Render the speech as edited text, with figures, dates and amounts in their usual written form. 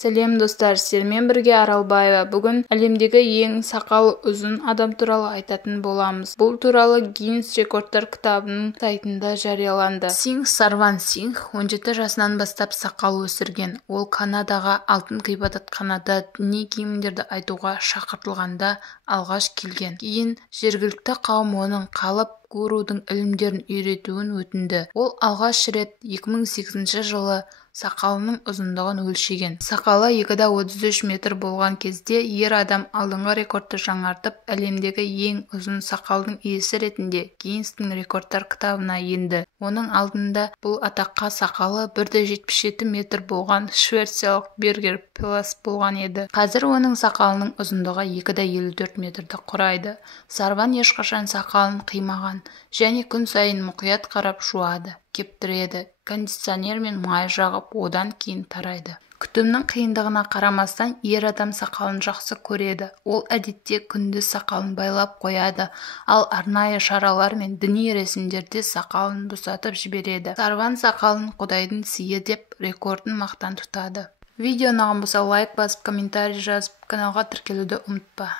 Сәлем достар, сіздермен бірге Аралбаева. Бүгін әлемдегі ең сақалы ұзын адам туралы айтатын боламыз. Бұл туралы Гиннес рекордтар кітабының сайтында жарияланды. Сингх Сарван Сингх 17 жасынан бастап сақал өсірген. Ол Канадаға алтын ғибадатханада діни киімдерді айтуға шақыртылғанда алғаш келген. Кейін жергілікті қауым оның қалып гурудың ілімдерін үйретуін өтінді. Ол алғаш рет 2008 жылы сақалының ұзындығын өлшеген. Сақалы 2,33 метр болған кезде ер адам алдыңғы рекордты жаңартып, әлемдегі ең ұзын сақалдың иесі ретінде Гиннестің рекордтар кітабына енді. Оның алдында бұл атаққа сақалы 1,77 метр болған швециялық Бергер Пелас болған еді. Қазір оның сақалының ұзындығы 2,54 метрді құрайды. Сарван ешқашан сақалын қимаған және күн сайын мұқият қарап жуады, кептіреді, кондиционер мен май жағып, одан кейін тарайды. Күтімнің қиындығына қарамастан ер адам сақалын жақсы көреді. Ол әдетте күндіз сақалын байлап қояды, ал арнайы шаралар мен діни рәсімдерде сақалын босатып жібереді. Сарван сақалын Құдайдың сыйы деп рекордын мақтан тұтады. Видео ұнаған болса лайк басып, комментарий жазып, каналға тіркелуді ұмытпа.